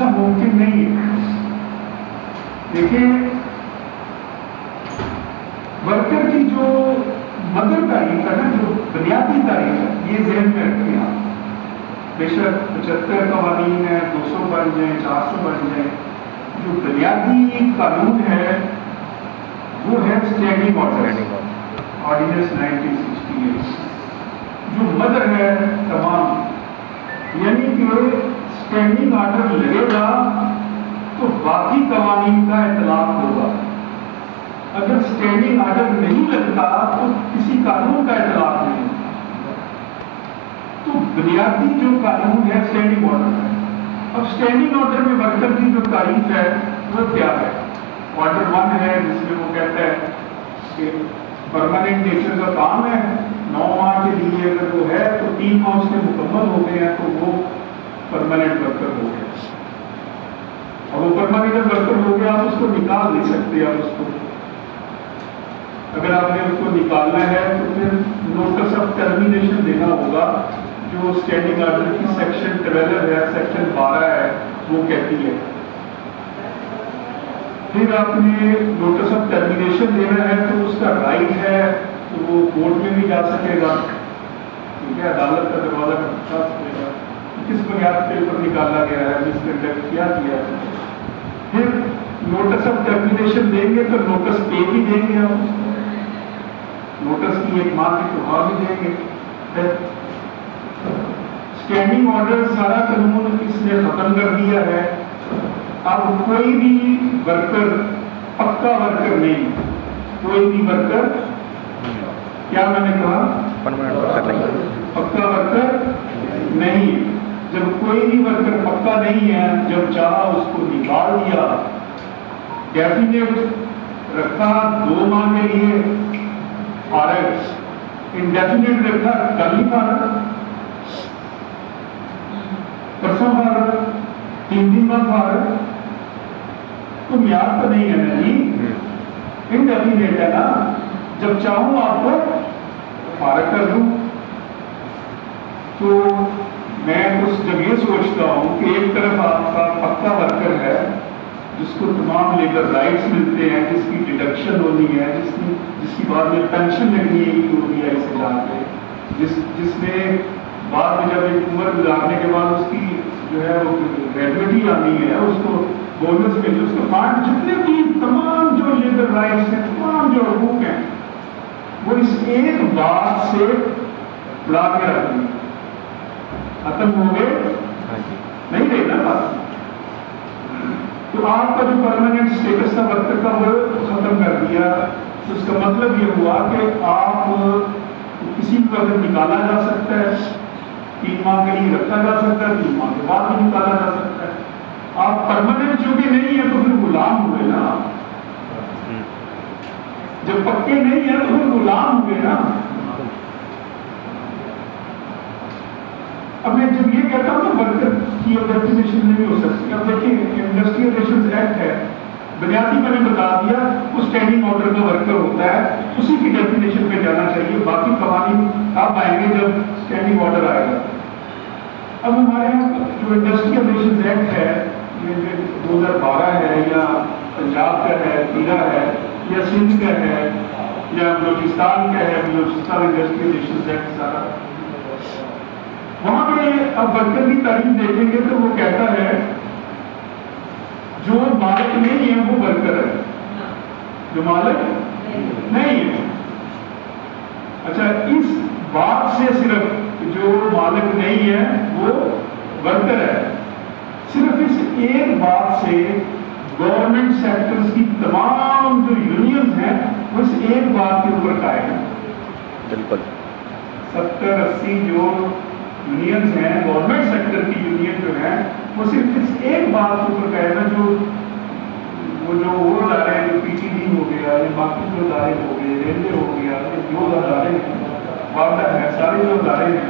ایسا ممکن نہیں ہے. دیکھیں ورکر کی جو مدر تعریف ہے نا، جو بنیادی تعریف ہے، یہ ذہن میں رکھیں آپ. بے شک 75 قوانین ہیں، 200 بن جائیں، 400 بن جائیں، جو بنیادی قانون ہے وہ ہے اسٹینڈنگ آرڈر، آرڈیننس 1968، جو مدر ہے تمام. یعنی کہ اسٹینڈنگ آرڈر لگے گا تو باقی قوانین کا اطلاق ہوگا. اگر اسٹینڈنگ آرڈر نہیں لگتا تو کسی قانون کا اطلاق نہیں. تو بنیادی جو قانون ہے اسٹینڈنگ آرڈر ہے. اب اسٹینڈنگ آرڈر میں ورکر کی جو تعریف ہے وہ کیا ہے؟ آرڈر 1 ہے جس میں وہ کہتا ہے کہ پرماننٹ نیچر کا کام ہے، 9 ماہ کے لیے اگر وہ ہے تو 3 ماہ اس کے مکمل ہو گئے ہیں تو وہ پرماننٹ ورکر ہو گیا. اب وہ پرماننٹ ورکر ہو گیا، آپ اس کو نکال نہیں سکتے. آپ اس کو اگر آپ نے اس کو نکالنا ہے تو پھر نوٹس آف ٹرمینیشن دینا ہوگا، جو اسٹینڈنگ آرڈر کی سیکشن 12 ہے، سیکشن 12 ہے، وہ کہتی ہے. پھر آپ نے نوٹس آف ٹرمینیشن دینا ہے تو اس کا رائٹ ہے تو وہ کورٹ میں بھی جا سکے گا، ٹھیک ہے، عدالت کا دروازہ کھٹکھٹا سکے گا. کس بنیاد پہ اوپر نکالا گیا ہے، مس کنڈکٹ کیا ہے. پھر نوٹس آف ٹرمینیشن دیں گے تو نوٹس پے بھی دیں گے، آپ اس کو نوٹس کی 1 ماہ کی تنخواہ بھی دیں گے. اسٹینڈنگ آرڈر سارا قانون اس نے ختم کر دیا ہے. اب کوئی بھی ورکر پکا ورکر نہیں، کوئی بھی ورکر، کیا میں نے کہا، پکا ورکر نہیں. جب کوئی بھی ورکر پکا نہیں ہے، جب چاہا اس کو نکال دیا. ڈیفینیٹ رکھا 2 ماہ کے لیے فارغ، انڈیفینیٹ رکھا کل ہی فارغ، پرسوں فارغ، 3 دن بعد فارغ. تو میعاد تو نہیں ہے نا جی، انڈیفینیٹ ہے نا. جب چاہوں آپ کو فارغ کر دوں. تو میں اس جب یہ سوچتا ہوں کہ ایک طرف آپ کا پکا ورکر ہے جس کو تمام لیبر رائٹس ملتے ہیں، جس کی ڈیڈکشن ہونی ہے، جس کی بعد میں پینشن لگنی ہے ODI سے جا کے، جس میں بعد میں جب ایک عمر گزارنے کے بعد اس کی جو ہے وہ گریجویٹی آنی ہے، اس کو بونس میں جو اس کا فنڈ، جتنے بھی تمام جو لیبر رائٹس ہیں، تمام جو حقوق ہیں، وہ اس ایک بات سے اڑا کے رکھ دی. ختم ہو گئے نہیں رہے نا بات. تو آپ کا جو پرماننٹ اسٹیٹس تھا ورکر کا وہ ختم کر دیا. تو اس کا مطلب یہ ہوا کہ آپ کسی کو اگر نکالا جا سکتا ہے، 3 ماہ کے لیے رکھا جا سکتا ہے، 3 ماہ کے بعد بھی نکالا جا سکتا ہے. آپ پرماننٹ جو بھی نہیں ہے تو پھر غلام ہوئے نا. جب پکے نہیں ہیں تو پھر غلام ہوئے نا. اب میں جب یہ کہتا ہوں نا ورکر کی ڈیفینیشن نہیں ہو سکتی. اب دیکھیں انڈسٹریل ریلیشنز ایکٹ ہے، بنیادی میں نے بتا دیا وہ اسٹینڈنگ آرڈر کا ورکر ہوتا ہے، اسی کی ڈیفینیشن پہ جانا چاہیے. باقی قوانین آپ آئیں گے جب اسٹینڈنگ آرڈر آئے گا. اب ہمارے یہاں جو انڈسٹریل ریلیشنز ایکٹ ہے، یہ 2012 ہے، یا پنجاب کا ہے، تیرا ہے، یا سندھ کا ہے، یا بلوچستان کا ہے، بلوچستان انڈسٹریل ریلیشنز ایکٹ سارا. وہاں پہ اب ورکر کی تعریف دیکھیں گے تو وہ کہتا ہے جو مالک نہیں ہے وہ ورکر ہے، جو مالک نہیں ہے. اچھا، اس بات سے صرف جو مالک نہیں ہے وہ ورکر ہے، صرف اس ایک بات سے گورنمنٹ سیکٹرز کی تمام جو یونینز ہیں وہ اس ایک بات کے اوپر قائم ہیں. بالکل 70-80 جو یونینز ہیں، گورنمنٹ سیکٹر کی یونین جو ہیں، وہ صرف اس ایک بات کے اوپر قائم ہے. وہ ادارے ہیں جو PTD ہو گیا، یا باقی جو ادارے ہو گئے، ریلوے ہو گیا، جو ادارے ہیں، واردہ ہے، سارے جو ادارے ہیں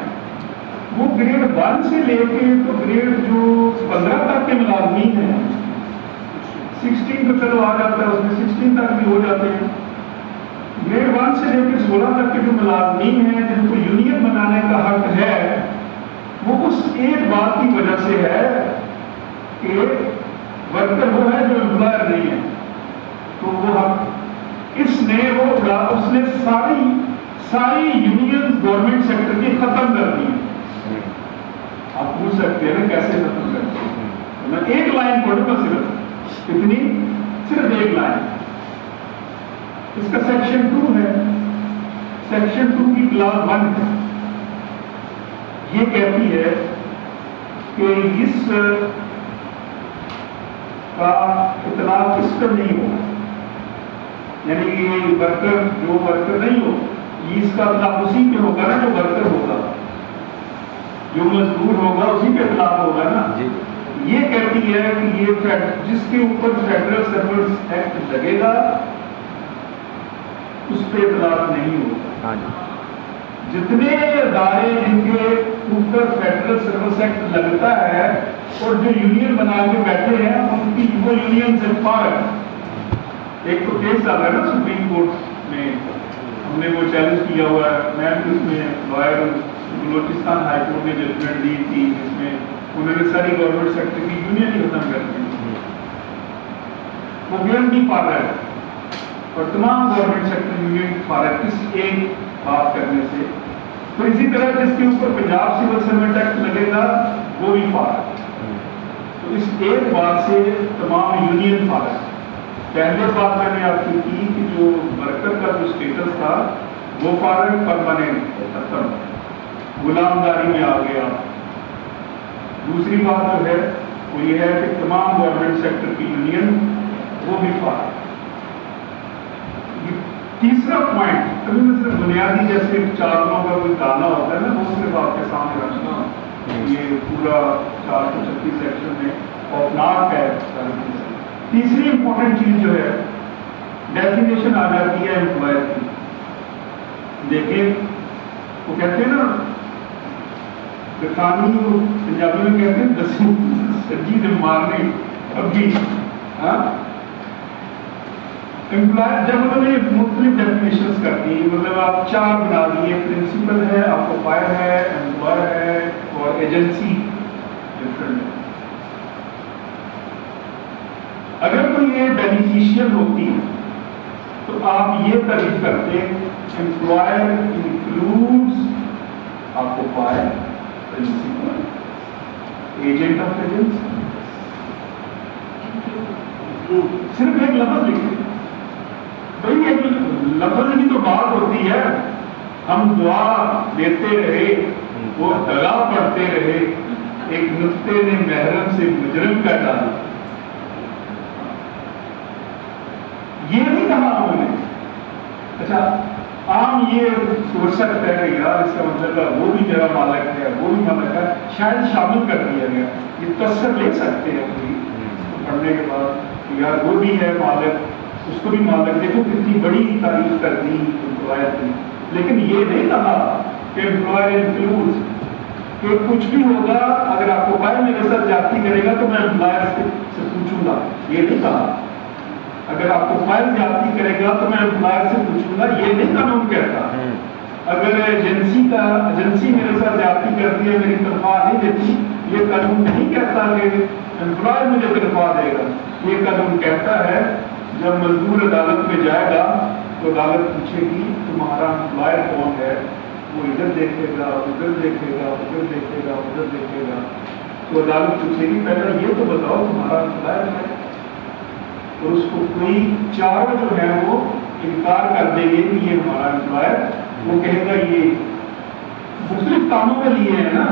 وہ گریڈ 1 سے لے کے تو گریڈ جو 15 تک کے ملازمین ہیں، 16 تو چلو آ جاتا ہے، اس میں 16 تک بھی ہو جاتے ہیں. گریڈ 1 سے لے کے 16 تک کے جو ملازمین ہیں جن کو یونین بنانے کا حق ہے، وہ اس ایک بات کی وجہ سے ہے کہ ورکر وہ ہے جو امپلائر نہیں ہے، تو وہ حق اس نے ساری یونین گورنمنٹ سیکٹر کی ختم کر دی. آپ پوچھ سکتے ہیں نا کیسے ختم کرتے ہیں؟ میں ایک لائن پڑھوں گا، صرف ایک لائن. اس کا سیکشن 2 ہے. سیکشن 2 کی کلاس 1 یہ کہتی ہے کہ اس کا اطلاق کس پر نہیں ہو، یعنی کہ ورکر جو ورکر نہیں ہو، اس کا اطلاق اسی پہ ہوگا نا جو ورکر ہوگا، جو مزدور ہوگا اسی پہ اطلاق ہوگا نا. یہ کہتی ہے کہ یہ جس کے اوپر فیڈرل سروس ایکٹ لگے گا اس پہ اطلاق نہیں ہوگا. جتنے ادارے جن کے اوپر فیڈرل سروس ایکٹ لگتا ہے اور جو یونین بنا کے بیٹھے ہیں ان کی وہ یونین سے فارغ. ایک تو کیس آ رہا ہے نا سپریم کورٹ میں، ہم نے وہ چیلنج کیا ہوا ہے. میں بھی اس میں لائر بلوچستان ہائی کورٹ نے ججمنٹ دی تھی جس میں انہوں نے ساری گورنمنٹ سیکٹر کی یونین ہی ختم کر دی. وہ گارنٹی فارغ ہے اور تمام گورنمنٹ سیکٹر یونین فارغ اس ایک بات کرنے سے. تو اسی طرح جس کے اوپر پنجاب سول سرونٹ ایکٹ لگے گا وہ بھی فارغ. تو اس ایک بات سے تمام یونین فارغ. پہلے بات میں نے آپ کو کی کہ جو ورکر کا جو اسٹیٹس تھا وہ فارغ پرماننٹ ختم، غلام داری میں آ گیا. دوسری بات جو ہے وہ یہ ہے کہ تمام گورنمنٹ سیکٹر کی یونین وہ بھی فارغ. تیسرا پوائنٹ ابھی میں صرف بنیادی جیسے چاروں کا کوئی گانا ہوتا ہے نا وہ صرف آپ کے سامنے رکھنا ہوں. یہ پورا 436 سیکشن میں اوفناک ہے. تیسری امپورٹنٹ چیز جو ہے ڈیفینیشن آ جاتی ہے امپلائر کی. دیکھیں وہ کہتے ہیں نا گتانی پنجابی میں کہتے ہیں دسی سجی دے مارنے ابھی. امپلائر جب انہوں نے مختلف ڈیفینیشنز کرتی ہیں، مطلب آپ 4 بنا دیے، پرنسپل ہے، آکوپائر ہے، امپلائر ہے اور ایجنسی ڈفرنٹ ہے. اگر کوئی یہ بینیفیشیل ہوتی ہے تو آپ یہ تعریف کرتے employer includes occupier principal agent of agency. صرف ایک لفظ لکھیں بھائی، ایک لفظ کی تو بات ہوتی ہے. ہم دعا دیتے رہے وہ دگا پڑتے رہے، ایک نقطے نے محرم سے مجرم کا ڈالا. یہ نہیں کہا انہوں نے. اچھا عام یہ سوچ سکتا ہے کہ یار اس کا مطلب ہے وہ بھی میرا مالک ہے وہ بھی مالک ہے، شاید شامل کر دیا گیا. یہ تصور لے سکتے ہیں کوئی پڑھنے کے بعد کہ یار وہ بھی ہے مالک، اس کو بھی مالک. دیکھو کتنی بڑی تعریف کر دی امپلائر کی. لیکن یہ نہیں کہا کہ امپلائر انکلوڈز کہ کچھ بھی ہوگا اگر آپ کو پائے میرے ساتھ جاتی کرے گا تو میں امپلائر سے پوچھوں گا. یہ نہیں کہا اگر آپ کو فائل جاتی کرے گا تو میں امپلائر سے پوچھوں گا. یہ نہیں قانون کہتا. اگر ایجنسی میرے ساتھ جاتی کرتی ہے میری تنخواہ نہیں دیتی، یہ قانون نہیں کہتا کہ امپلائر مجھے تنخواہ دے گا. یہ قانون کہتا ہے جب مزدور عدالت میں جائے گا تو عدالت پوچھے گی تمہارا امپلائر کون ہے، وہ ادھر دیکھے گا ادھر دیکھے گا ادھر دیکھے گا ادھر دیکھے گا. تو عدالت پوچھے گی پہلے یہ تو بتاؤ تمہارا امپلائر ہے. اور اس کو کوئی چاروں جو ہے وہ انکار کر دیں گے کہ یہ ہمارا امپلائر، وہ کہے گا یہ مختلف کاموں کے لیے ہے نا.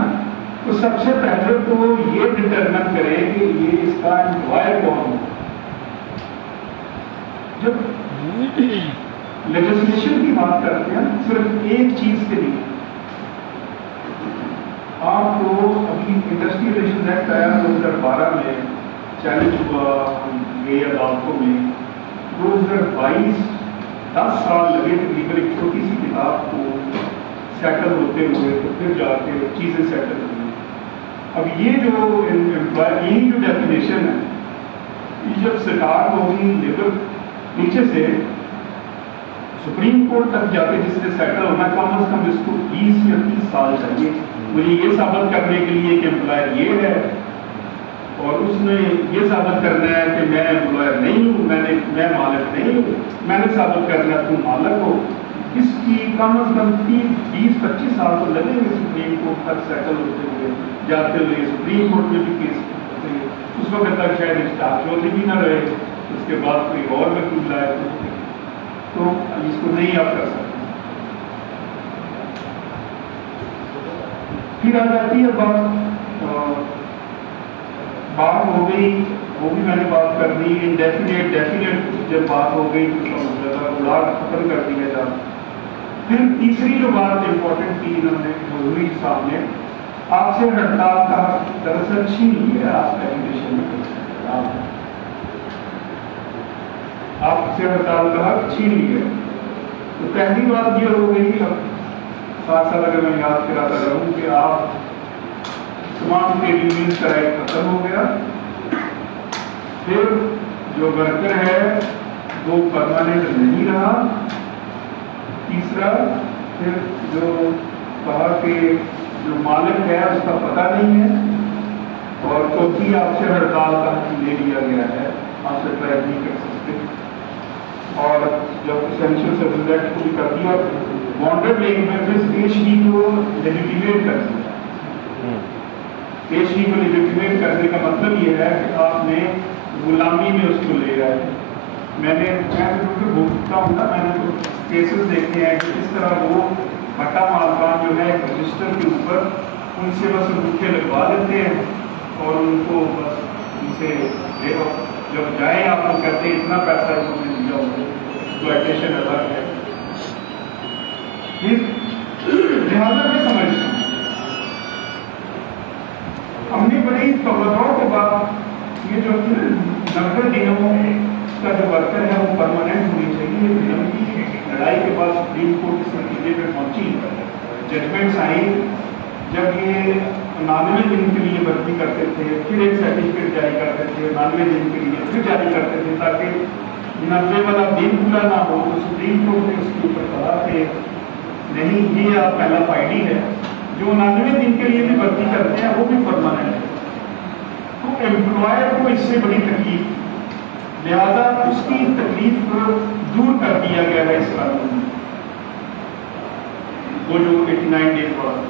تو سب سے پہلے تو یہ ڈٹرمن کرے کہ یہ اس کا امپلائر کون ہو. جب لیجسلیشن کی بات کرتے ہیں صرف ایک چیز کے لیے، آپ کو ابھی انڈسٹریل ریلیشنز ایکٹ آیا 2012 میں چیلنج ہوا گئی عدالتوں میں. 2022 10 سال لگے تقریباً ایک چھوٹی سی کتاب کو سیٹل ہوتے ہوئے تو پھر جا کے چیزیں سیٹل ہوئی. اب یہ جو یہی جو ڈیفینیشن ہے یہ جب سٹارٹ ہوگی لیبر نیچے سے سپریم کورٹ تک جا کے جس نے سیٹل ہونا کم از کم اس کو 20 یا 30 سال چاہیے. مجھے یہ ثابت کرنے کے لیے کہ امپلائر یہ ہے اور اس نے یہ ثابت کرنا ہے کہ میں امپلائر نہیں ہوں، میں مالک نہیں ہوں، میں نے ثابت کرنا ہے تم مالک ہو. اس کی کم از کم 20-25 سال تو لگیں گے سپریم کورٹ تک سیٹل ہوتے ہوئے جاتے ہوئے. سپریم کورٹ میں بھی کیس ہوتے ہیں اس وقت تک شاید اسٹاچولی بھی نہ رہے، اس کے بعد کوئی اور وکیل لائے تو اس کو نہیں آپ کر سکتے. پھر آ جاتی ہے بات ہو گئی، وہ بھی میں نے بات کر دی انڈیفینیٹ ڈیفینیٹ. جب بات ہو گئی تو اس کا مطلب اڑا ختم کر دیا جا. پھر تیسری جو بات امپورٹنٹ کی انہوں نے ہوئی صاحب نے، آپ سے ہڑتال کا دراصل چھین لیا. آپ کا ایجوکیشن میں آپ سے ہڑتال کا حق چھین لیا. تو پہلی بات یہ ہو گئی، اب ساتھ ساتھ اگر میں یاد کراتا رہوں کہ آپ تمام ٹریڈ یونینز کا رائٹ ختم ہو گیا. پھر جو ورکر ہے وہ پرماننٹ نہیں رہا. تیسرا پھر جو کہا کہ جو مالک ہے اس کا پتہ نہیں ہے. اور چوتھی آپ سے ہڑتال کا حق لے لیا گیا ہے، آپ سے ٹرائی نہیں کر سکتے. اور جب اسینشیل سروس ایکٹ کو بھی کر دیا، بانڈڈ لیبرز پیشگی کو لیجیٹیمیٹ کر دیا. پیشگی کو لیجیٹیمیٹ کرنے کا مطلب یہ ہے کہ آپ نے غلامی میں اس کو لے آئے. میں بولتا ہوں نا، میں نے کیسز دیکھے ہیں کہ اس طرح وہ بٹا مالکان جو ہے رجسٹر کے اوپر ان سے بس انگوٹھے لگوا دیتے ہیں اور ان کو بس ان سے لے لو، جب جائیں آپ کو کہتے ہیں اتنا پیسہ انہوں نے دیا ہوگا. ایکسپلائٹیشن الگ ہے. لہٰذا میں سمجھتا ہوں ہم نے بڑی توقعات کے بعد یہ جو 90 دنوں کا جو ورکر ہے وہ پرماننٹ ہونی چاہیے. لمبی لڑائی کے بعد سپریم کورٹ اس نتیجے پہ پہنچی. ججمنٹس آئی جب یہ 99 دن کے لیے بھرتی کرتے تھے، پھر ایک سرٹیفکیٹ جاری کرتے تھے 99 دن کے لیے پھر جاری کرتے تھے تاکہ 90 والا دن پورا نہ ہو. تو سپریم کورٹ نے اس کے اوپر کہا کہ نہیں، یہ آپ پہلا فائدی ہے. جو 99 دن کے لیے بھی بھرتی کرتے ہیں وہ بھی پرماننٹ ہے. تو امپلائر کو اس سے بڑی تکلیف، لہذا اس کی تکلیف کو دور کر دیا گیا ہے اس قانون میں، وہ جو 89 ڈیز بعد.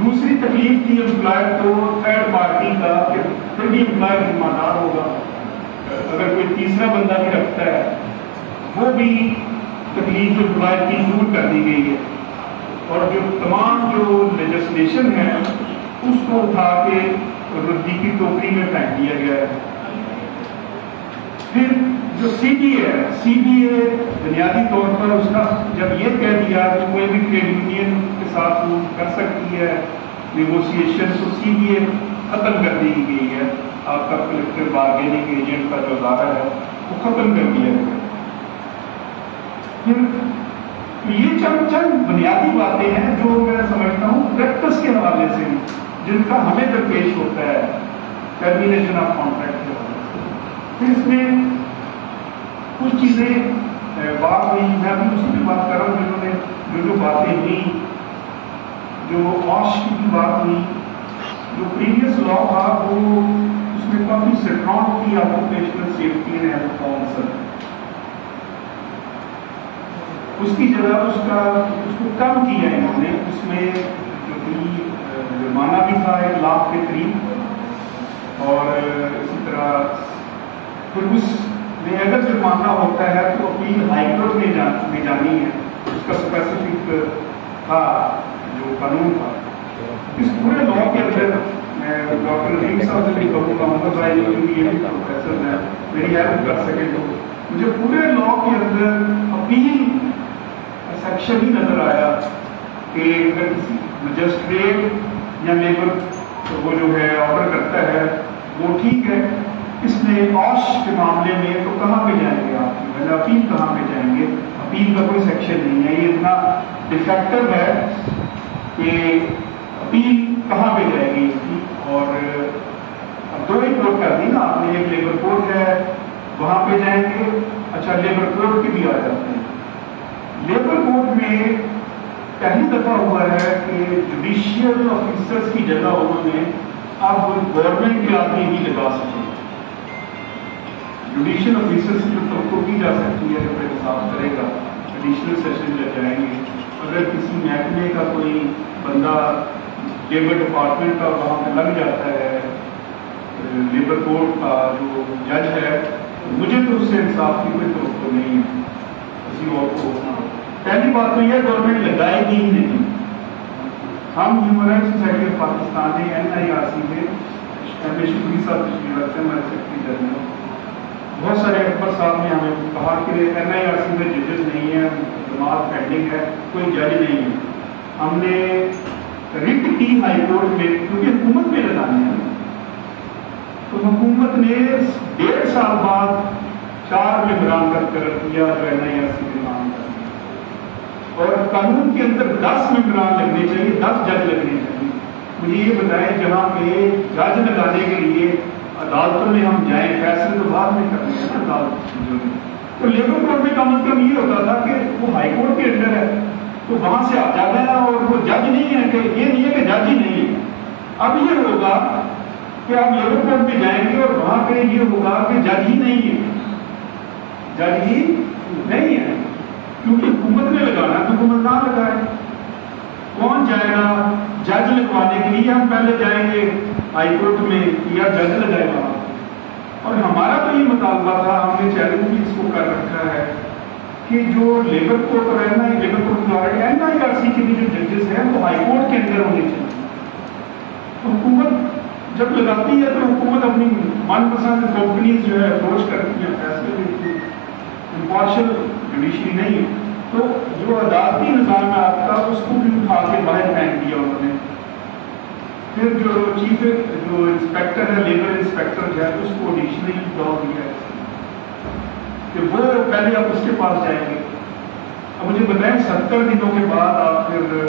دوسری تکلیف تھی امپلائر کو تھرڈ پارٹی کا، کہ پھر بھی امپلائر ذمہ دار ہوگا. اگر کوئی تیسرا بندہ بھی رکھتا ہے وہ بھی تکلیف امپلائر کی دور کر دی گئی ہے. اور جو تمام جو لیجسلیشن ہے اس کو اٹھا کے ردی کی ٹوکری میں پھینک دیا گیا ہے. پھر جو سی بی اے بنیادی طور پر اس کا جب یہ کہہ دیا کہ کوئی بھی ٹریڈ یونین کے ساتھ وہ کر سکتی ہے نیگوسیشن، تو سی بی اے ختم کر دی گئی ہے. آپ کا کلیکٹیو بارگیننگ ایجنٹ کا جو ادارہ ہے وہ ختم کر دیا گیا. پھر یہ چند بنیادی باتیں ہیں جو میں سمجھتا ہوں پریکٹس کے حوالے سے جن کا ہمیں درپیش ہوتا ہے ٹرمینیشن آف کانٹریکٹ کے حوالے سے. پھر اس میں کچھ چیزیں بات ہوئی، میں بھی اسی پہ بات کر رہا ہوں جنہوں نے جو باتیں ہوئی، جو آش کی بھی بات ہوئی. جو پریویس لا تھا وہ اس میں کافی اسٹرانگ تھی occupational safety and health council. اس کی جگہ اس کو کم کیا انہوں نے. اس میں جو جرمانہ بھی تھا 1 لاکھ کے قریب، اور اسی طرح پھر اس میں اگر جرمانہ ہوتا ہے تو اپیل ہائی کورٹ میں جانی ہے. اس کا اسپیسیفک تھا جو قانون تھا. اس پورے لا کے اندر میں ڈاکٹر رحیم صاحب سے بھی کہوں گا، محمد بھائی جو بھی یہ پروفیسر ہیں میری ہیلپ کر سکے تو مجھے پورے لا کے اندر اپیل سیکشن ہی نظر آیا کہ اگر کسی مجسٹریٹ یا لیبر وہ جو ہے آرڈر کرتا ہے وہ ٹھیک ہے، اس میں آش کے معاملے میں تو کہاں پہ جائیں گے آپ؟ پہلے اپیل کہاں پہ جائیں گے؟ اپیل کا کوئی سیکشن نہیں ہے. یہ اتنا ڈیفیکٹو ہے کہ اپیل کہاں پہ جائے گی اس کی. اور اب 2 ہی کوڈ کر دی نا آپ نے، ایک لیبر کوڈ ہے وہاں پہ جائیں گے. اچھا لیبر کوڈ کے بھی آ جاتے ہیں. لیبر کوڈ میں پہلی دفعہ ہوا ہے کہ جوڈیشیل آفیسرز کی جگہ انہوں نے اب گورنمنٹ کے آدمی بھی لگا سکیں. جوڈیشل آفیسر سے جو توقع کی جا سکتی ہے کہ انصاف کرے گا ایڈیشنل سیشن لگ جائیں گے. اگر کسی محکمے کا کوئی بندہ لیبر ڈپارٹمنٹ کا وہاں پہ لگ جاتا ہے, لیبر کورٹ کا جو جج ہے, مجھے تو اس سے انصاف کی کوئی توقع نہیں ہے کسی اور کو. پہلی بات تو یہ گورنمنٹ لگائے گی ہی نہیں. ہم human rights society of Pakistan نے NIRC میں شفیع صاحب تشریف رکھتے ہیں, ہمارے سیکرٹری جنرل, بہت سارے اکبر صاحب نے ہمیں کہا کہ NIRC میں ججز نہیں ہے, جماعت پینڈنگ ہے, کوئی جج نہیں ہے. ہم نے رٹ کی ہائی کورٹ میں, کیونکہ حکومت میں لگانے ہیں, تو حکومت نے 1.5 سال بعد 4 ممبران کا قرار کیا جو NIRC میں کام کر. اور قانون کے اندر 10 ممبران لگنے چاہیے, 10 جج لگنے چاہیے. مجھے یہ بتائیں جہاں پہ جج لگانے کے لیے عدالتوں میں ہم جائیں, فیصلے تو بعد میں کرنے ہیں نا عدالت میں, تو لیبر کورٹ میں کم از کم یہ ہوتا تھا کہ وہ ہائی کورٹ کے انڈر ہے تو وہاں سے آ جاتا ہے, اور وہ جج نہیں ہے کہ یہ نہیں ہے کہ جج ہی نہیں ہے. اب یہ ہوگا کہ آپ لیبر کورٹ میں جائیں گے اور وہاں پہ یہ ہوگا کہ جج ہی نہیں ہے, جج ہی نہیں ہے, کیونکہ حکومت نے لگانا تو حکومت نہ لگائے. کون جائے گا جج لگوانے کے لیے؟ ہم پہلے جائیں گے ہائی کورٹ میں یا جج لگائے گا. اور ہمارا تو یہ مطالبہ تھا, ہم نے چیلنج بھی اس کو کر رکھا ہے کہ جو لیبر کورٹ اور لیبر کورٹ NIRC کے بھی جو ججز ہیں وہ ہائی کورٹ کے اندر ہونے چاہیے. حکومت جب لگاتی ہے تو حکومت اپنی من پسند کمپنیز جو ہے اپروچ کرتی ہیں, فیصلے لیتی ہے, امپارشل جوڈیشری نہیں ہے. تو جو عدالتی نظام ہے آپ کا, اس کو بھی اٹھا کے باہر پھینک دیا انہوں نے. پھر جو چیف جو انسپیکٹر ہے, لیبر انسپیکٹر جو ہے, اس کو ایڈیشنل جاب دیا ہے کہ وہ پہلے آپ اس کے پاس جائیں گے. اب مجھے بتائیں 70 دنوں کے بعد آپ پھر